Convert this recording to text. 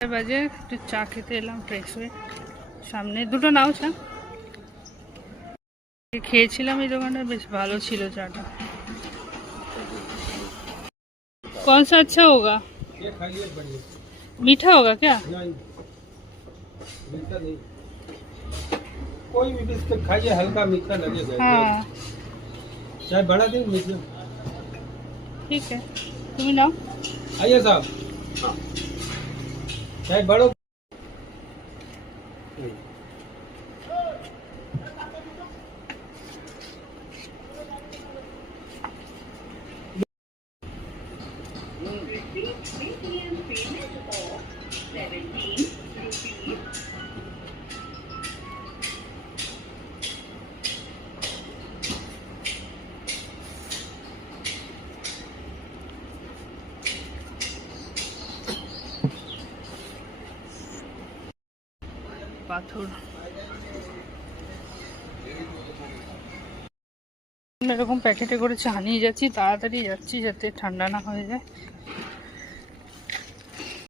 বাজে একটু চা খেতে এলাম ফ্রেশ হয়ে। সামনে দুটো নাও চা খেয়েছিলাম এই দোকানটা, বেশ ভালো ছিল চাটা। कौन सा अच्छा होगा? ये खाइए बढ़िया। मीठा होगा क्या? नहीं मीठा नहीं, कोई भी बिस्किट खाइए हल्का मीठा लगेगा। हाँ चाहे बड़ा दिन मीठा। ठीक है, तुम नाओ। आइए साहब, चाहे बड़ो। পাথর এরকম প্যাকেটে করে চা নিয়ে যাচ্ছি, তাড়াতাড়ি যাচ্ছি যাতে ঠান্ডা না হয়ে যায়।